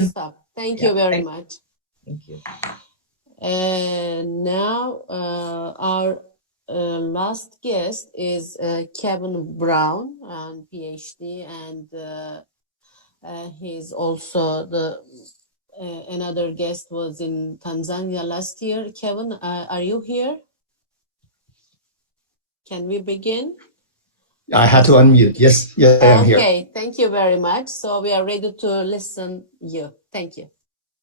Stop. Thank Yeah, you very much. thank you. And now our last guest is Kevin Brown, PhD, and he's also the another guest was in Tanzania last year. Kevin, are you here? Can we begin? I had to unmute. Yes, I am here. Okay, thank you very much. So we are ready to listen you. Thank you.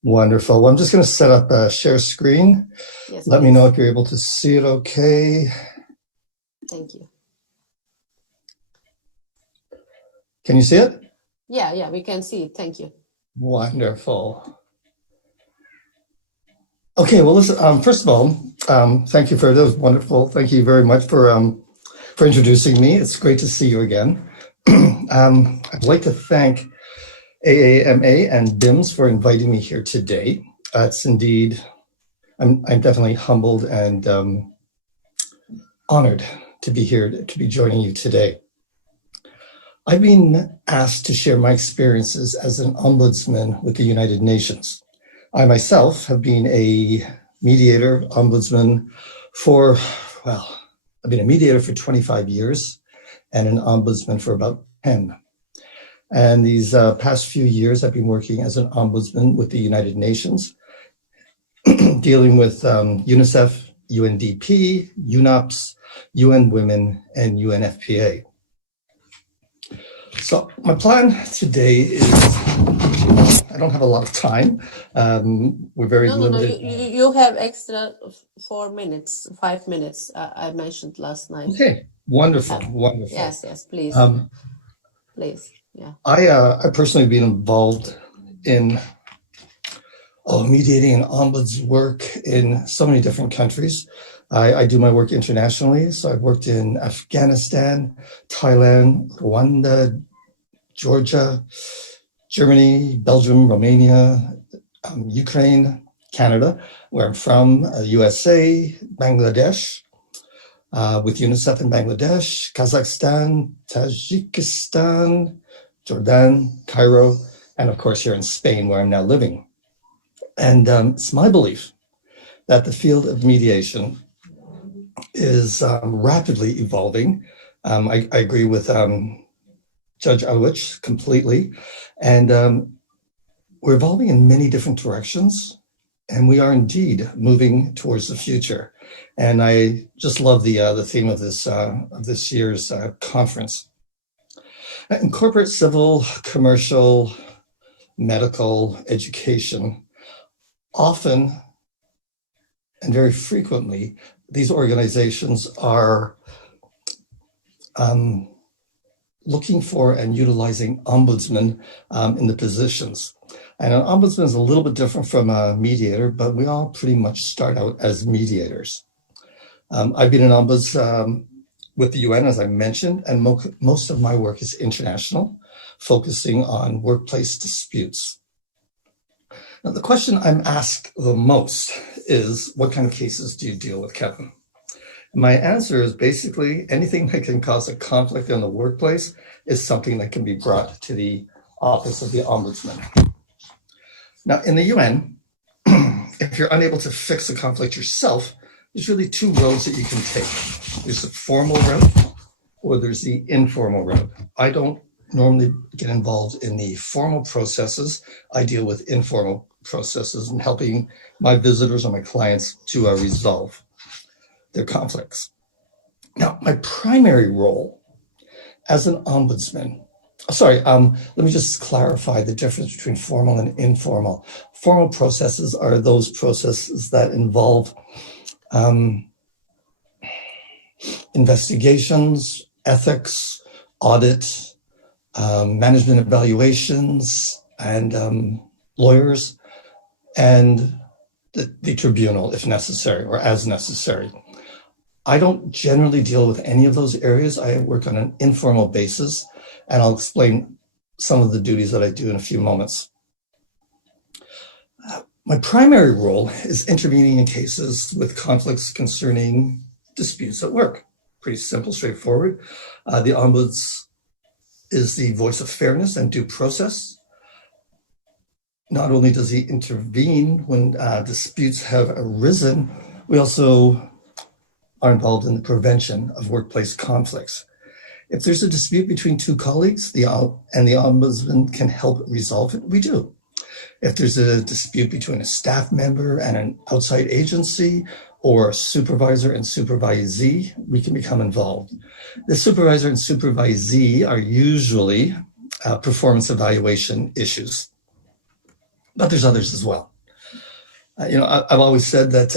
Wonderful. Well, I'm just going to set up a share screen. Yes, Let please. me know if you're able to see it okay. Thank you. Can you see it? Yeah, we can see it. Thank you. Wonderful. Okay, well, listen, first of all, thank you for those. Wonderful. Thank you very much for introducing me. It's great to see you again. I'd like to thank AAMA and BIMS for inviting me here today. It's indeed, I'm definitely humbled and honored to be here, to be joining you today. I've been asked to share my experiences as an ombudsman with the United Nations. I myself have been a mediator, ombudsman for, well, I've been a mediator for 25 years and an ombudsman for about 10. And these past few years, I've been working as an ombudsman with the United Nations, dealing with UNICEF, UNDP, UNOPS, UN Women, and UNFPA. So my plan today is, I don't have a lot of time. We're very limited. No, you have extra 4 minutes, 5 minutes, I mentioned last night. Okay, wonderful. Yes, please. Please, yeah. I personally have been involved in mediating and ombuds work in so many different countries. I do my work internationally, so I've worked in Afghanistan, Thailand, Rwanda, Georgia, Germany, Belgium, Romania, Ukraine, Canada, where I'm from, USA, Bangladesh, with UNICEF in Bangladesh, Kazakhstan, Tajikistan, Jordan, Cairo, and of course here in Spain, where I'm now living. And it's my belief that the field of mediation is rapidly evolving. I agree with Judge Owich completely. And we're evolving in many different directions, and we are indeed moving towards the future. And I just love the theme of this year's conference. In corporate, civil, commercial, medical, education, often and very frequently, these organizations are looking for and utilizing ombudsmen in the positions. And an ombudsman is a little bit different from a mediator, but we all pretty much start out as mediators. I've been an ombuds with the UN, as I mentioned, and most of my work is international, focusing on workplace disputes. Now, the question I'm asked the most is, what kind of cases do you deal with, Kevin? My answer is basically anything that can cause a conflict in the workplace is something that can be brought to the office of the ombudsman. Now, in the UN, if you're unable to fix a conflict yourself, there's really two roads that you can take. There's the formal route or there's the informal route. I don't normally get involved in the formal processes. I deal with informal processes and helping my visitors or my clients to resolve their conflicts. Now, my primary role as an ombudsman, let me just clarify the difference between formal and informal. Formal processes are those processes that involve investigations, ethics, audit, management evaluations, and lawyers, and the tribunal if necessary or as necessary. I don't generally deal with any of those areas. I work on an informal basis, and I'll explain some of the duties that I do in a few moments. My primary role is intervening in cases with conflicts concerning disputes at work. Pretty simple, straightforward. The ombuds, is the voice of fairness and due process. not only does he intervene when disputes have arisen, we also are involved in the prevention of workplace conflicts. If there's a dispute between two colleagues and the ombudsman can help resolve it, we do. If there's a dispute between a staff member and an outside agency or a supervisor and supervisee, we can become involved. The supervisor and supervisee are usually performance evaluation issues, but there's others as well. I've always said that,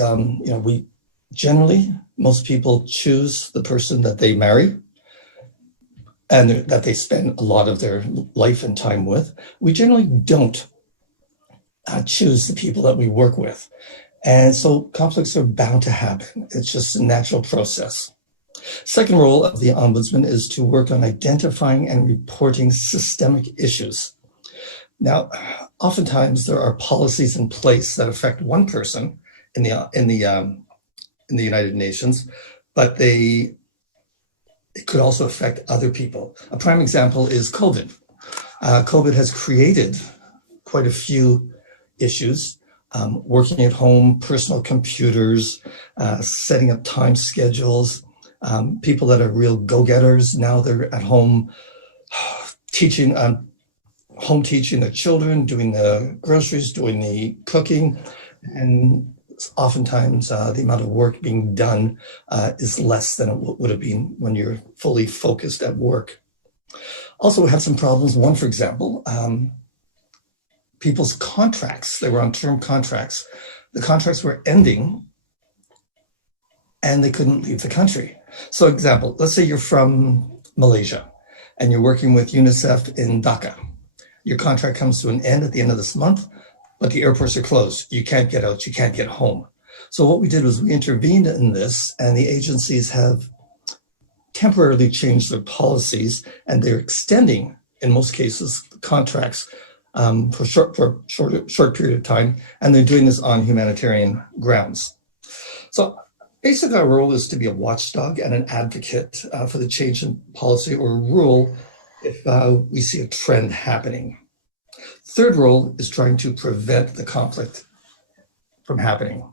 we generally, most people choose the person that they marry and that they spend a lot of their life and time with. We generally don't choose the people that we work with. And so conflicts are bound to happen. It's just a natural process. Second role of the ombudsman is to work on identifying and reporting systemic issues. Now, oftentimes there are policies in place that affect one person in the United Nations, but it could also affect other people. A prime example is COVID. COVID has created quite a few issues, working at home, personal computers, setting up time schedules, people that are real go-getters. Now they're at home teaching their children, doing the groceries, doing the cooking, and oftentimes the amount of work being done is less than it would have been when you're fully focused at work. Also, we had some problems. One, for example, people's contracts, they were on term contracts. The contracts were ending and they couldn't leave the country. So example, let's say you're from Malaysia and you're working with UNICEF in Dhaka. Your contract comes to an end at the end of this month, but the airports are closed. You can't get out, you can't get home. So what we did was we intervened in this, and the agencies have temporarily changed their policies, and they're extending, in most cases, contracts for a short period of time, and they're doing this on humanitarian grounds. So basically our role is to be a watchdog and an advocate for the change in policy or rule if we see a trend happening. Third role is trying to prevent the conflict from happening.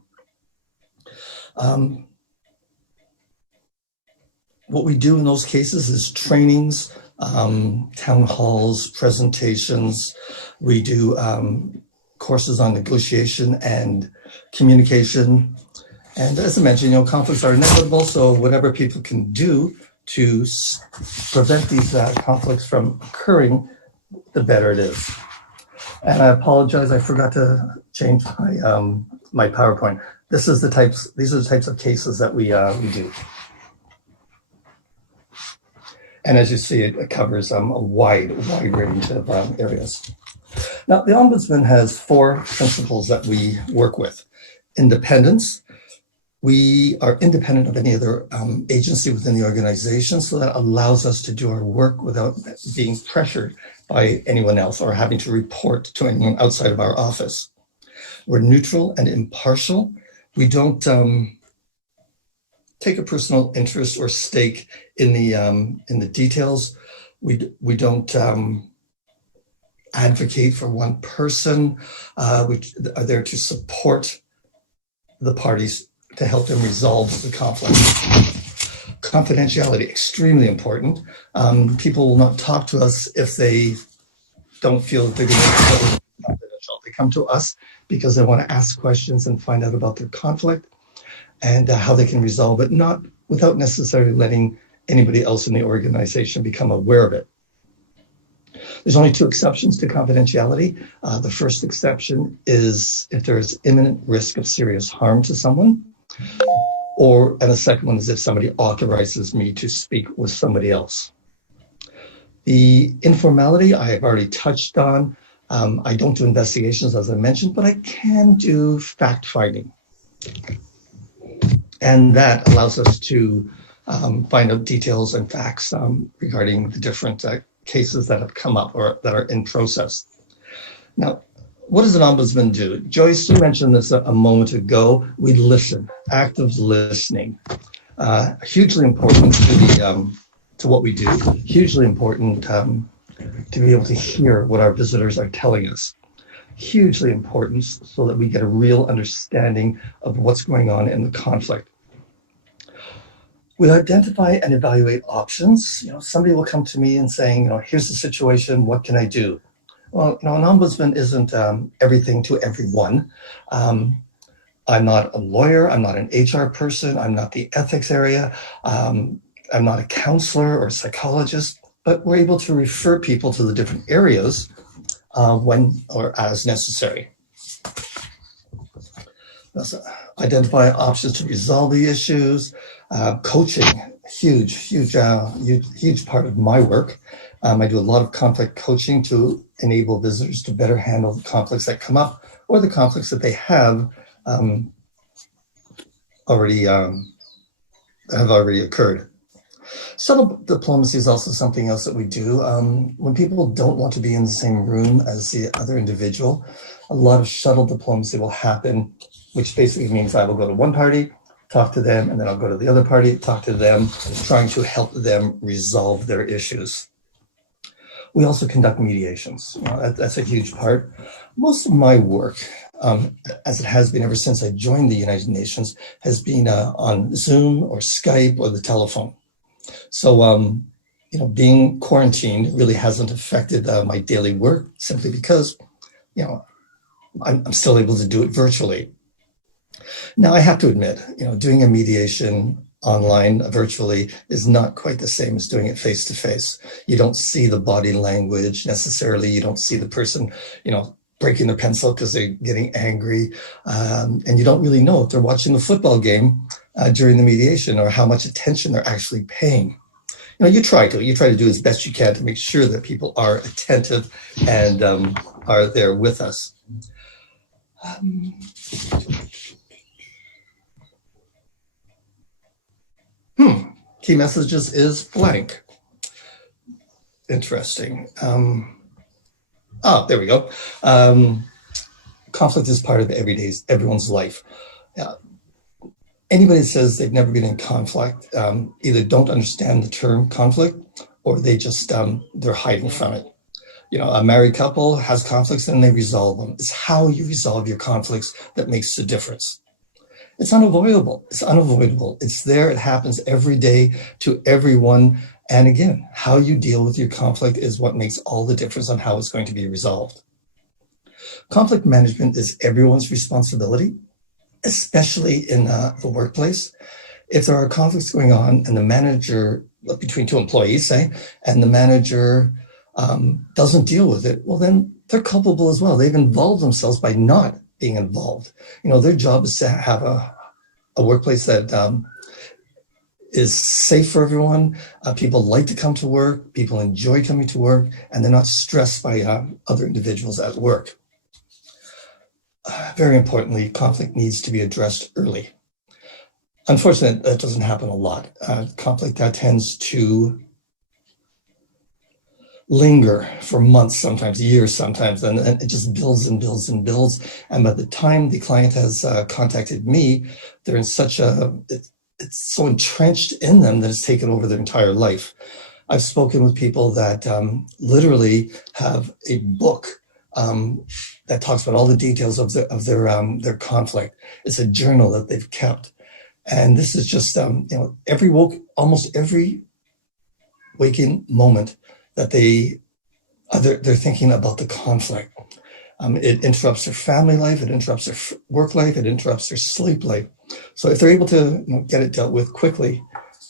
What we do in those cases is trainings, town halls, presentations. We do courses on negotiation and communication. And as I mentioned, conflicts are inevitable, so whatever people can do to prevent these conflicts from occurring, the better it is. And I apologize, I forgot to change my PowerPoint. These are the types of cases that we do. And as you see, it covers a wide range of areas. Now, the Ombudsman has 4 principles that we work with. Independence. We are independent of any other agency within the organization, so that allows us to do our work without being pressured by anyone else or having to report to anyone outside of our office. We're neutral and impartial. We don't take a personal interest or stake in the details. We don't advocate for one person. We are there to support the parties to help them resolve the conflict. Confidentiality, extremely important. People will not talk to us if they don't feel that they're going to be confidential. They come to us because they want to ask questions and find out about their conflict and how they can resolve it, not without necessarily letting anybody else in the organization become aware of it. There's only 2 exceptions to confidentiality. The first exception is if there is imminent risk of serious harm to someone, and the second one is if somebody authorizes me to speak with somebody else. The informality I have already touched on. I don't do investigations, as I mentioned, but I can do fact-finding. And that allows us to find out details and facts regarding the different cases that have come up or that are in process. Now, what does an ombudsman do? Joyce, you mentioned this a moment ago. We listen, active listening. Hugely important to what we do, hugely important to be able to hear what our visitors are telling us. hugely important so that we get a real understanding of what's going on in the conflict. We identify and evaluate options. Somebody will come to me and saying, here's the situation, what can I do? Well, an ombudsman isn't everything to everyone. I'm not a lawyer. I'm not an HR person. I'm not the ethics area. I'm not a counselor or a psychologist, but we're able to refer people to the different areas when or as necessary. So identify options to resolve the issues. Coaching, huge part of my work. I do a lot of conflict coaching to enable visitors to better handle the conflicts that come up or the conflicts that they have already occurred. Subtle diplomacy is also something else that we do. When people don't want to be in the same room as the other individual, a lot of shuttle diplomacy will happen, which basically means I will go to one party, talk to them, and then I'll go to the other party, talk to them, trying to help them resolve their issues. We also conduct mediations. That's a huge part. Most of my work, as it has been ever since I joined the United Nations, has been on Zoom or Skype or the telephone. So, being quarantined really hasn't affected my daily work simply because, I'm still able to do it virtually. Now, I have to admit, doing a mediation online virtually is not quite the same as doing it face to face. You don't see the body language necessarily. You don't see the person, breaking their pencil because they're getting angry. And you don't really know if they're watching the football game during the mediation or how much attention they're actually paying. You try to do as best you can to make sure that people are attentive and are there with us. Key messages is blank. Interesting. There we go. Conflict is part of everyone's life. Anybody that says they've never been in conflict either don't understand the term conflict or they just, they're hiding from it. A married couple has conflicts and they resolve them. It's how you resolve your conflicts that makes the difference. It's unavoidable. It's there. It happens every day to everyone. And again, how you deal with your conflict is what makes all the difference on how it's going to be resolved. Conflict management is everyone's responsibility, especially in the workplace. If there are conflicts going on and the manager, between two employees, say, and the manager doesn't deal with it, well, then they're culpable as well. They've involved themselves by not being involved. Their job is to have a workplace that is safe for everyone. People like to come to work. People enjoy coming to work, and they're not stressed by other individuals at work. Very importantly, conflict needs to be addressed early. Unfortunately, that doesn't happen a lot. Conflict that tends to linger for months, sometimes years, sometimes, and it just builds and builds and builds. And by the time the client has contacted me, they're in such it's so entrenched in them that it's taken over their entire life. I've spoken with people that literally have a book that talks about all the details of their conflict. It's a journal that they've kept, and this is just almost every waking moment that they're thinking about the conflict. It interrupts their family life, it interrupts their work life, it interrupts their sleep life. So if they're able to get it dealt with quickly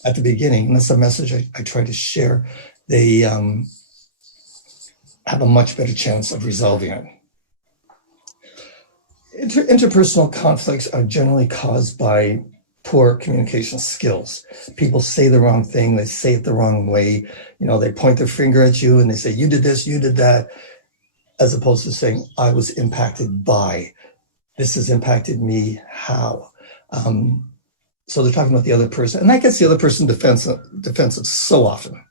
at the beginning, and that's the message I try to share, they have a much better chance of resolving it. Interpersonal conflicts are generally caused by poor communication skills. People say the wrong thing, they say it the wrong way. They point their finger at you and they say, you did this, you did that, as opposed to saying, I was impacted by, this has impacted me, how? So they're talking about the other person, and that gets the other person defensive so often.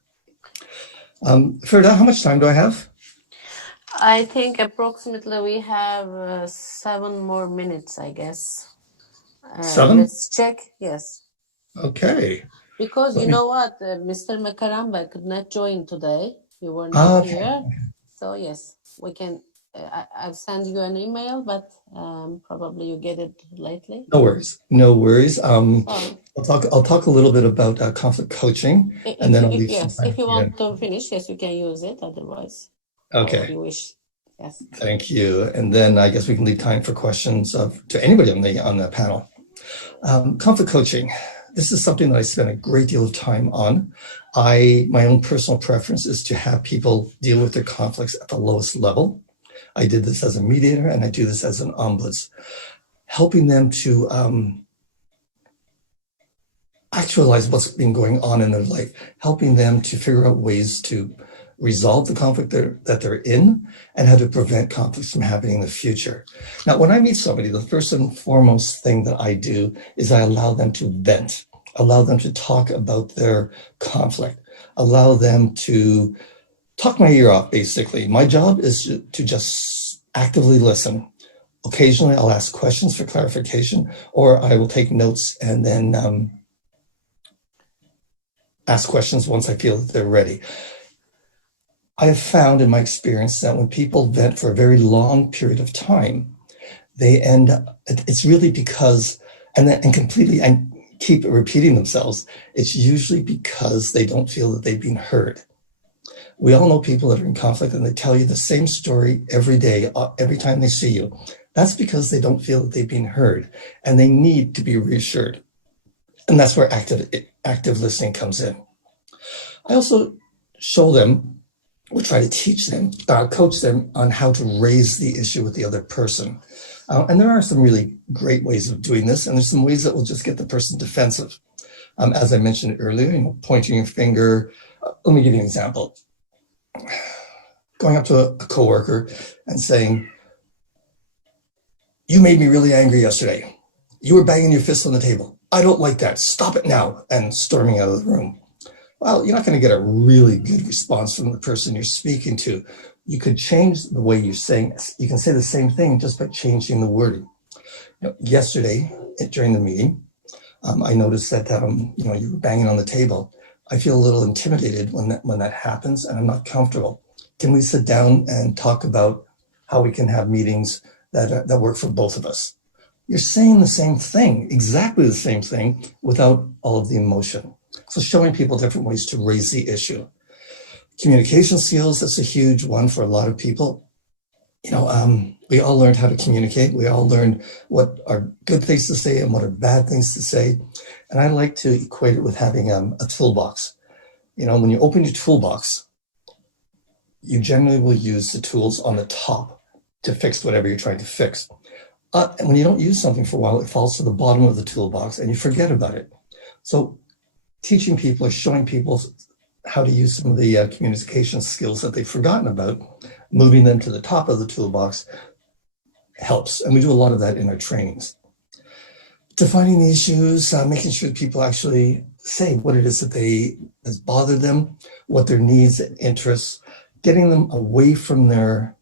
Ferda, how much time do I have? I think approximately we have 7 more minutes, I guess. 7? Let's check. Yes. Okay. Because know what? Mr. Makaramba could not join today. You were not here. So yes, we can I've sent you an email, but probably you get it lately. No worries. No worries. Sorry. I'll talk a little bit about conflict coaching, and then I'll leave some Yes, time if at you the want end. to finish, yes, you can use it. Otherwise, however Okay. you wish. Yes. Thank you. And then I guess we can leave time for questions to anybody on the panel. Conflict coaching. This is something that I spend a great deal of time on. My own personal preference is to have people deal with their conflicts at the lowest level. I did this as a mediator, and I do this as an ombuds, helping them to actualize what's been going on in their life, helping them to figure out ways to resolve the conflict that they're in and how to prevent conflicts from happening in the future. Now, when I meet somebody, the first and foremost thing that I do is I allow them to vent, allow them to talk about their conflict, allow them to talk my ear off, basically. My job is to just actively listen. Occasionally, I'll ask questions for clarification, or I will take notes and then ask questions once I feel that they're ready. I have found in my experience that when people vent for a very long period of time, it's really because, and completely, and keep repeating themselves, it's usually because they don't feel that they've been heard. We all know people that are in conflict and they tell you the same story every day, every time they see you. That's because they don't feel that they've been heard and they need to be reassured. And that's where active listening comes in. I also show them, or try to teach them, coach them on how to raise the issue with the other person. And there are some really great ways of doing this, and there's some ways that will just get the person defensive. As I mentioned earlier, pointing your finger. Let me give you an example. Going up to a coworker and saying, "You made me really angry yesterday. You were banging your fist on the table. I don't like that. Stop it now," and storming out of the room. Well, you're not going to get a really good response from the person you're speaking to. You could change the way you're saying it. You can say the same thing just by changing the wording. Yesterday, during the meeting, I noticed that you were banging on the table. I feel a little intimidated when that happens, and I'm not comfortable. Can we sit down and talk about how we can have meetings that work for both of us? You're saying the same thing, exactly the same thing, without all of the emotion. So showing people different ways to raise the issue. Communication skills, that's a huge one for a lot of people. We all learned how to communicate. We all learned what are good things to say and what are bad things to say. And I like to equate it with having a toolbox. When you open your toolbox, you generally will use the tools on the top to fix whatever you're trying to fix. And when you don't use something for a while, it falls to the bottom of the toolbox and you forget about it. So teaching people or showing people how to use some of the communication skills that they've forgotten about, moving them to the top of the toolbox helps. And we do a lot of that in our trainings. Defining the issues, making sure that people actually say what it is that has bothered them, what their needs and interests, getting them away from their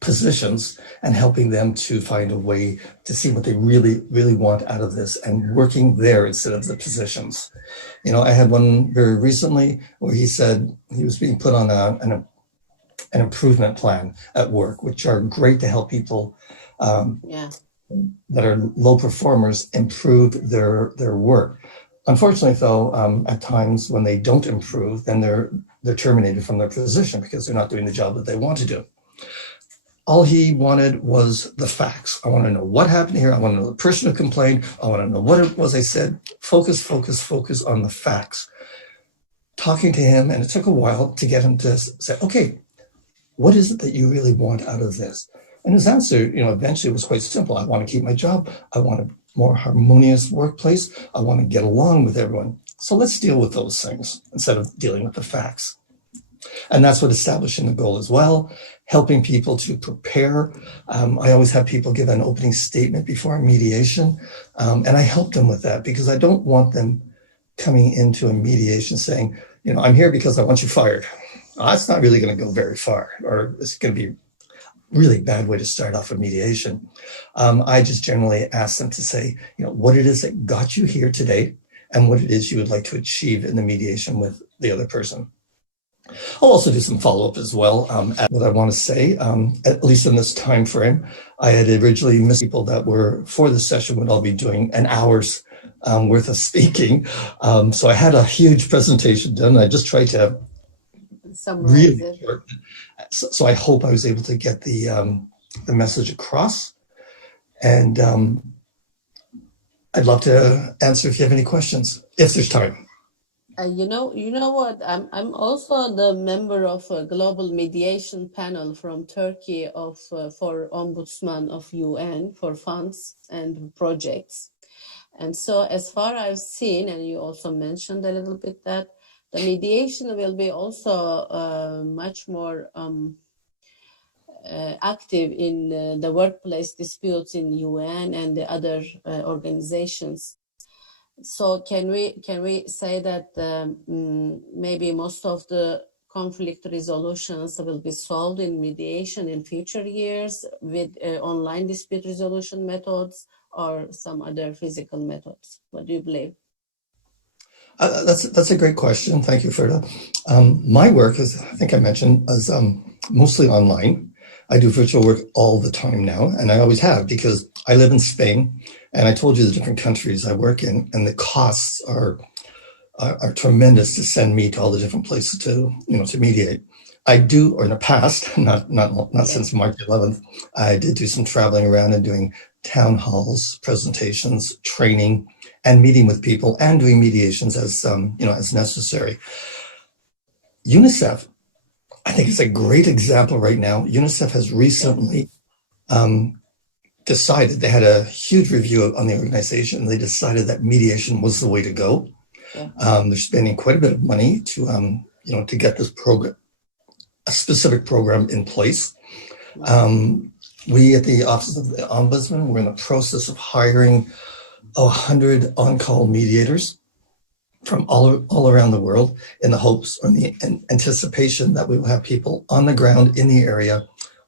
positions and helping them to find a way to see what they really, really want out of this and working there instead of the positions. I had one very recently where he said he was being put on an improvement plan at work, which are great to help people that are low performers improve their work. Unfortunately, though, at times when they don't improve, then they're terminated from their position because they're not doing the job that they want to do. All he wanted was the facts. I want to know what happened here. I want to know the person who complained. I want to know what it was I said. Focus on the facts. Talking to him, and it took a while to get him to say, okay, what is it that you really want out of this? And his answer, eventually was quite simple. I want to keep my job. I want a more harmonious workplace. I want to get along with everyone. So let's deal with those things instead of dealing with the facts. And that's what establishing the goal as well, helping people to prepare. I always have people give an opening statement before a mediation, and I help them with that because I don't want them coming into a mediation saying, I'm here because I want you fired. That's not really going to go very far, or it's going to be a really bad way to start off a mediation. I just generally ask them to say, what it is that got you here today and what it is you would like to achieve in the mediation with the other person. I'll also do some follow-up as well. What I want to say, at least in this time frame, I had originally missed people that were for the session would all be doing an hour's worth of speaking. So I had a huge presentation done. I just tried to Summarize really it. short. So I hope I was able to get the message across. And I'd love to answer if you have any questions, if there's time. You know what? I'm also the member of a global mediation panel from Turkey for Ombudsman of UN for funds and projects. And so as far as I've seen, and you also mentioned a little bit that the mediation will be also much more active in the workplace disputes in UN and the other organizations. So can we say that maybe most of the conflict resolutions will be solved in mediation in future years with online dispute resolution methods or some other physical methods? What do you believe? That's a great question. Thank you, Ferda. My work, as I think I mentioned, is mostly online. I do virtual work all the time now, and I always have because I live in Spain, and I told you the different countries I work in, and the costs are tremendous to send me to all the different places to mediate. I do, or in the past, not since March 11th, I did do some traveling around and doing town halls, presentations, training, and meeting with people and doing mediations as as necessary. UNICEF, I think, is a great example right now. UNICEF has recently decided, they had a huge review on the organization. They decided that mediation was the way to go. They're spending quite a bit of money to get this program, a specific program in place. We at the Office of the Ombudsman, we're in the process of hiring 100 on-call mediators from all around the world in the hopes or the anticipation that we will have people on the ground in the area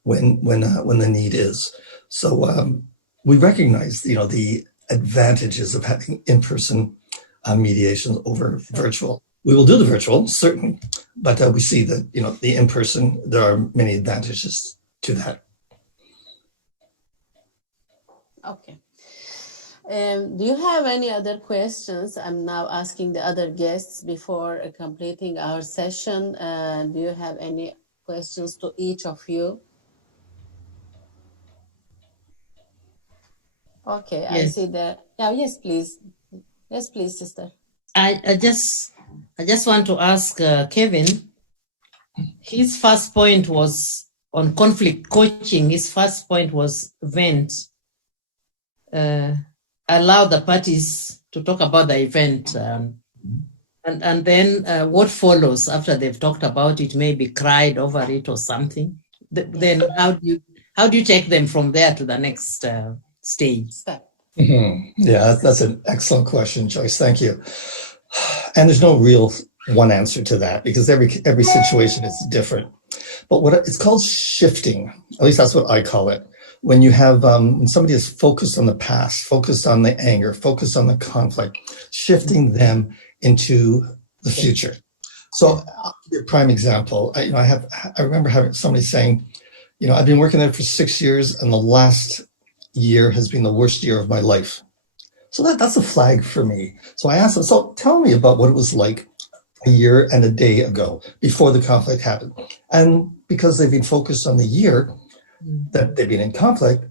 when the need is. So we recognize the advantages of having in-person mediation over virtual. We will do the virtual, certainly, but we see that the in-person, there are many advantages to that. Okay. Do you have any other questions? I'm now asking the other guests before completing our session. Do you have any questions to each of you? Okay, yes. I see that. Yeah, yes, please. Yes, please, sister. I just want to ask Kevin. His first point was on conflict coaching. His first point was vent. Allow the parties to talk about the event, and then what follows after they've talked about it, maybe cried over it or something. Then how do you take them from there to the next stage? Step. Mm-hmm. Yeah, that's an excellent question, Joyce. Thank you. And there's no real one answer to that because every situation is different. But it's called shifting. At least that's what I call it. When you have when somebody is focused on the past, focused on the anger, focused on the conflict, shifting them into the future. So I'll give you a prime example. I remember having somebody saying, I've been working there for 6 years, and the last year has been the worst year of my life. So that's a flag for me. So I asked them, so tell me about what it was like a year and a day ago before the conflict happened. And because they've been focused on the year that they've been in conflict,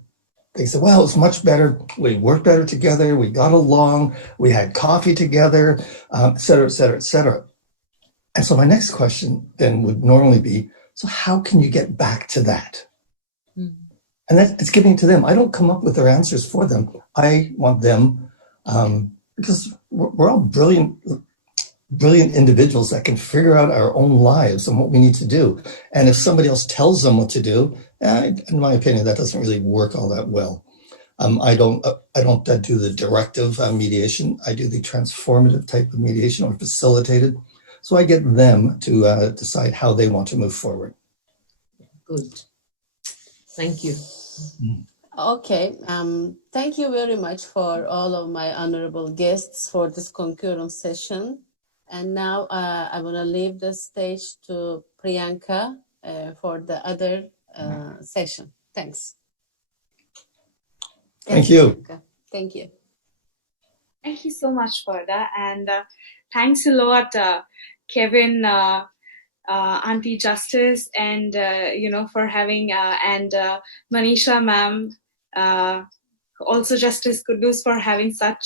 they said, well, it's much better. We worked better together. We got along. We had coffee together, et cetera, et cetera, et cetera. And so my next question then would normally be, so how can you get back to that? And it's giving it to them. I don't come up with their answers for them. I want them, because we're all brilliant individuals that can figure out our own lives and what we need to do. And if somebody else tells them what to do, in my opinion, that doesn't really work all that well. I don't do the directive mediation. I do the transformative type of mediation or facilitated. So I get them to decide how they want to move forward. Good. Thank you. Okay. Thank you very much for all of my honorable guests for this concurrent session. And now I want to leave the stage to Priyanka for the other session. Thanks. Thank you. Priyanka. Thank you. Thank you so much for that. And thanks a lot, Kevin, Auntie Justice, and, for having, and Manisha ma'am, also Justice Kudus for having such